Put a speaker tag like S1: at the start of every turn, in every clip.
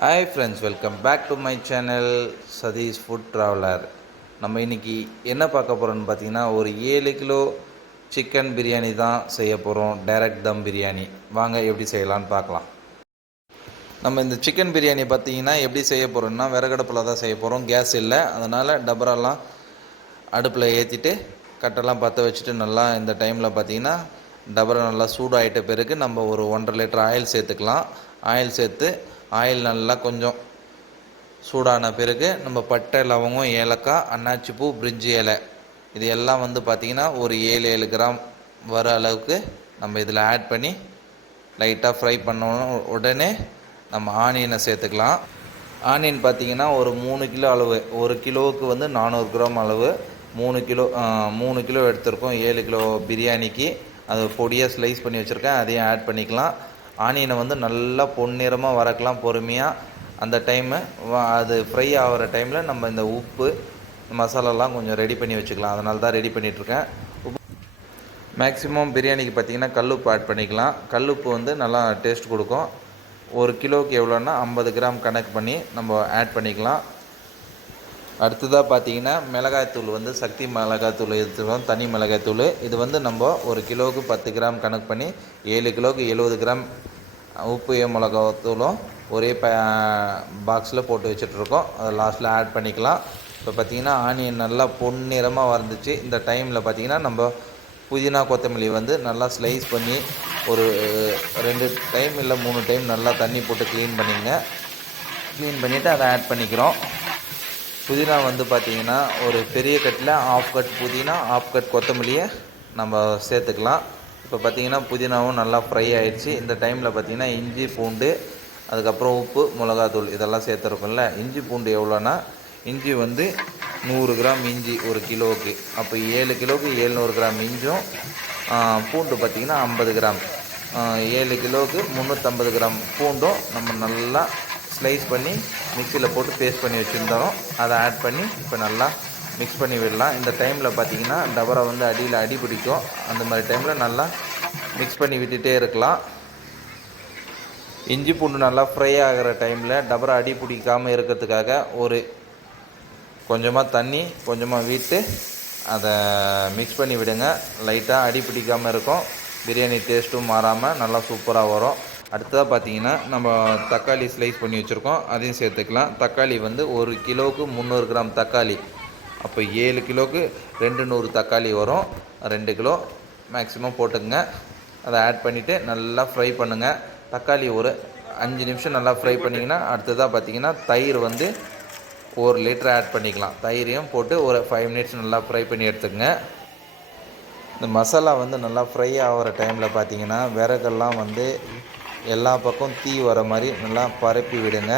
S1: Hi friends welcome back to my channel Satish food traveller நம்ம இன்றைக்கி என்ன பார்க்க போகிறோம்னு பார்த்தீங்கன்னா ஒரு ஏழு கிலோ சிக்கன் பிரியாணி தான் செய்ய போகிறோம் டைரக்ட் தம் பிரியாணி. வாங்க எப்படி செய்யலான்னு பார்க்கலாம். நம்ம இந்த சிக்கன் பிரியாணி பார்த்தீங்கன்னா எப்படி செய்ய போகிறோம்னா விறகடுப்பில் தான் செய்ய போகிறோம் கேஸ் இல்லை. அதனால் டபராலாம் அடுப்பில் ஏற்றிட்டு கட்டெல்லாம் பற்ற வச்சுட்டு நல்லா இந்த டைமில் பார்த்தீங்கன்னா டபரை நல்லா சூடாகிட்ட பிறகு நம்ம ஒரு ஒன்றரை லிட்டர் ஆயில் சேர்த்துக்கலாம். ஆயில் சேர்த்து ஆயில் நல்லா கொஞ்சம் சூடான பிறகு நம்ம பட்டை லவங்கம் ஏலக்காய் அன்னாச்சிப்பூ பிரிஞ்சு பிரிஞ்சி இலை. இது எல்லாம் வந்து பார்த்திங்கன்னா ஒரு ஏழு ஏழு கிராம் வர அளவுக்கு நம்ம இதில் ஆட் பண்ணி லைட்டாக ஃப்ரை பண்ணணும் உடனே நம்ம ஆனியனை சேர்த்துக்கலாம். ஆனியன் பார்த்திங்கன்னா ஒரு மூணு கிலோ அளவு ஒரு கிலோவுக்கு வந்து நானூறு கிராம் அளவு. மூணு கிலோ மூணு கிலோ எடுத்திருக்கோம் ஏழு கிலோ பிரியாணிக்கு. அது பொடியாக ஸ்லைஸ் பண்ணி வச்சுருக்கேன் அதையும் ஆட் பண்ணிக்கலாம். ஆனியனை வந்து நல்லா பொன்னிறமாக வறக்கலாம் பொறுமையாக அந்த டைமு அது ஃப்ரை ஆகிற டைமில் நம்ம இந்த உப்பு மசாலாலாம் கொஞ்சம் ரெடி பண்ணி வச்சுக்கலாம். அதனால தான் ரெடி பண்ணிகிட்ருக்கேன் மேக்ஸிமம் பிரியாணிக்கு பார்த்தீங்கன்னா கல்லுப்பு ஆட் பண்ணிக்கலாம். கல்லுப்பு வந்து நல்லா டேஸ்ட் கொடுக்கும். ஒரு கிலோவுக்கு எவ்வளோன்னா ஐம்பது கிராம் கணக்கு பண்ணி நம்ம ஆட் பண்ணிக்கலாம். அடுத்ததாக பார்த்தீங்கன்னா மிளகாய்த்தூள் வந்து சக்தி மிளகாய்த்தூள் எடுத்துக்கிறோம் தனி மிளகாய்த்தூள் இது வந்து நம்ம ஒரு கிலோவுக்கு பத்து கிராம் கணக்கு பண்ணி ஏழு கிலோவுக்கு எழுபது கிராம் உப்பு மிளகாத்தூளும் ஒரே ப பாக்ஸில் போட்டு வச்சுட்ருக்கோம் அதை லாஸ்ட்டில் ஆட் பண்ணிக்கலாம். இப்போ பார்த்தீங்கன்னா ஆனியன் நல்லா பொன்னிறமாக வந்துச்சு இந்த டைமில் பார்த்தீங்கன்னா நம்ம புதினா கொத்தமல்லி வந்து நல்லா ஸ்லைஸ் பண்ணி ஒரு ரெண்டு டைம் இல்லை மூணு டைம் நல்லா தண்ணி போட்டு க்ளீன் பண்ணிங்க. க்ளீன் பண்ணிவிட்டு அதை ஆட் பண்ணிக்கிறோம். புதினா வந்து பார்த்தீங்கன்னா ஒரு பெரிய கட்டில் ஆஃப் கட் புதினா ஆஃப் கட் கொத்தமல்லியை நம்ம சேர்த்துக்கலாம். இப்போ பார்த்தீங்கன்னா புதினாவும் நல்லா ஃப்ரை ஆகிடுச்சு இந்த டைமில் பார்த்தீங்கன்னா இஞ்சி பூண்டு அதுக்கப்புறம் உப்பு மிளகாத்தூள் இதெல்லாம் சேர்த்துருக்கோம்ல. இஞ்சி பூண்டு எவ்வளோன்னா இஞ்சி வந்து நூறு கிராம் இஞ்சி ஒரு கிலோவுக்கு. அப்போ ஏழு கிலோவுக்கு ஏழ்நூறு கிராம் இஞ்சும் பூண்டு பார்த்திங்கன்னா ஐம்பது கிராம். ஏழு கிலோவுக்கு முந்நூற்றம்பது கிராம் பூண்டும் நம்ம நல்லா ஸ்லைஸ் பண்ணி மிக்சியில் போட்டு பேஸ்ட் பண்ணி வச்சுருந்தோம். அதை ஆட் பண்ணி இப்போ நல்லா மிக்ஸ் பண்ணி விடலாம். இந்த டைமில் பார்த்தீங்கன்னா டபரா வந்து அடியில் அடி பிடிக்கும். அந்த மாதிரி டைமில் நல்லா மிக்ஸ் பண்ணி விட்டுகிட்டே இருக்கலாம். இஞ்சி பூண்டு நல்லா ஃப்ரை ஆகிற டைமில் டபரா அடி பிடிக்காமல் இருக்கிறதுக்காக ஒரு கொஞ்சமாக தண்ணி கொஞ்சமாக விட்டு அதை மிக்ஸ் பண்ணி விடுங்க. லைட்டாக அடி பிடிக்காமல் இருக்கும். பிரியாணி டேஸ்ட்டும் மாறாமல் நல்லா சூப்பராக வரும். அடுத்ததாக பார்த்தீங்கன்னா நம்ம தக்காளி ஸ்லைஸ் பண்ணி வச்சுருக்கோம். அதையும் சேர்த்துக்கலாம். தக்காளி வந்து ஒரு கிலோவுக்கு முந்நூறு கிராம் தக்காளி. அப்போ ஏழு கிலோவுக்கு ரெண்டு நூறு தக்காளி வரும். ரெண்டு கிலோ மேக்ஸிமம் போட்டுக்கங்க. அதை ஆட் பண்ணிவிட்டு நல்லா ஃப்ரை பண்ணுங்கள் தக்காளி ஒரு அஞ்சு நிமிஷம் நல்லா ஃப்ரை பண்ணிங்கன்னா அடுத்ததாக பார்த்தீங்கன்னா தயிர் வந்து ஒரு லிட்டர் ஆட் பண்ணிக்கலாம். தயிரையும் போட்டு ஒரு ஃபைவ் மினிட்ஸ் நல்லா ஃப்ரை பண்ணி எடுத்துக்கங்க. இந்த மசாலா வந்து நல்லா ஃப்ரை ஆகிற டைமில் பார்த்தீங்கன்னா விறகெல்லாம் வந்து எல்லா பக்கம் தீ வர மாதிரி நல்லா பரப்பி விடுங்க.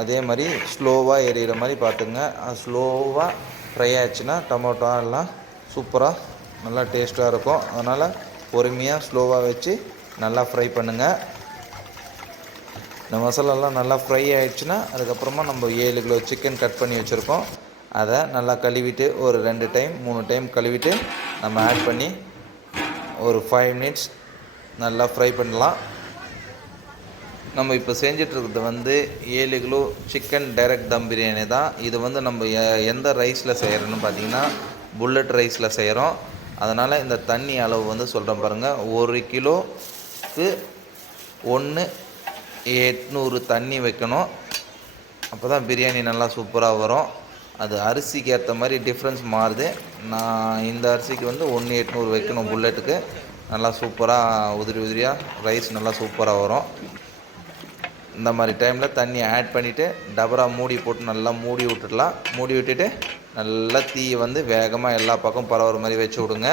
S1: அதே மாதிரி ஸ்லோவாக எரியிற மாதிரி பார்த்துங்க. அது ஸ்லோவாக ஃப்ரை ஆச்சுன்னா டொமேட்டோ எல்லாம் சூப்பராக நல்லா டேஸ்ட்டாக இருக்கும். அதனால் பொறுமையாக ஸ்லோவாக வச்சு நல்லா ஃப்ரை பண்ணுங்கள் இந்த மசாலாலாம் நல்லா ஃப்ரை ஆகிடுச்சுன்னா அதுக்கப்புறமா நம்ம ஏழு கிலோ சிக்கன் கட் பண்ணி வச்சுருக்கோம். அதை நல்லா கழுவிட்டு ஒரு ரெண்டு டைம் மூணு டைம் கழுவிட்டு நம்ம ஆட் பண்ணி ஒரு ஃபைவ் மினிட்ஸ் நல்லா ஃப்ரை பண்ணலாம். நம்ம இப்போ செஞ்சிட்ருக்கிறது வந்து ஏழு kilo chicken direct dum biryani தான். இது வந்து நம்ம எ- எந்த ரைஸில் செய்கிறோன்னு பார்த்தீங்கன்னா புல்லட் ரைஸில் செய்கிறோம் அதனால் இந்த தண்ணி அளவு வந்து சொல்கிறேன் பாருங்கள் ஒரு கிலோக்கு ஒன்று எட்நூறு தண்ணி வைக்கணும். அப்போ தான் பிரியாணி நல்லா சூப்பராக வரும். அது அரிசிக்கு ஏற்ற மாதிரி டிஃப்ரென்ஸ் மாறுது. நான் இந்த அரிசிக்கு வந்து ஒன்று எட்நூறு வைக்கணும் புல்லட்டுக்கு நல்லா சூப்பராக உதிரி உதிரியாக ரைஸ் நல்லா சூப்பராக வரும். இந்த மாதிரி டைமில் தண்ணி ஆட் பண்ணிவிட்டு டபரா மூடி போட்டு நல்லா மூடி விட்டுடலாம். மூடி விட்டுட்டு நல்லா தீயை வந்து வேகமாக எல்லா பக்கம் பரவுற மாதிரி வச்சு விடுங்க.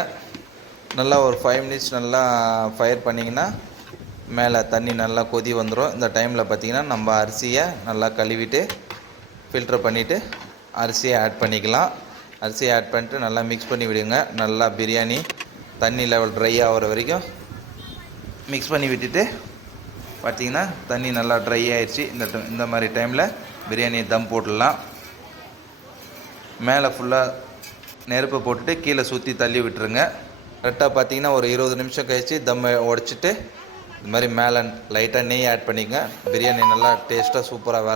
S1: நல்லா ஒரு ஃபைவ் மினிட்ஸ் நல்லா ஃபயர் பண்ணிங்கன்னா மேலே தண்ணி நல்லா கொதி வந்துடும் இந்த டைமில் பார்த்திங்கன்னா நம்ம அரிசியை நல்லா கழுவிட்டு ஃபில்டர் பண்ணிவிட்டு அரிசியை ஆட் பண்ணிக்கலாம். அரிசியை ஆட் பண்ணிட்டு நல்லா மிக்ஸ் பண்ணி விடுங்க. நல்லா பிரியாணி தண்ணி லெவல் ட்ரை ஆகிற வரைக்கும் மிக்ஸ் பண்ணி விட்டுட்டு பார்த்தீங்கன்னா தண்ணி நல்லா ட்ரை ஆயிடுச்சு. இந்த இந்த மாதிரி டைமில் பிரியாணியை தம் போட்டுடலாம். மேலே ஃபுல்லாக நெருப்பை போட்டுட்டு கீழே சுற்றி தள்ளி விட்டுருங்க. கரெக்டாக பார்த்தீங்கன்னா ஒரு இருபது நிமிஷம் கழிச்சு தம்மை உடச்சிட்டு இது மாதிரி மேலே லைட்டாக நெய் ஆட் பண்ணிக்கங்க. பிரியாணி நல்லா டேஸ்ட்டாக சூப்பராக வேறு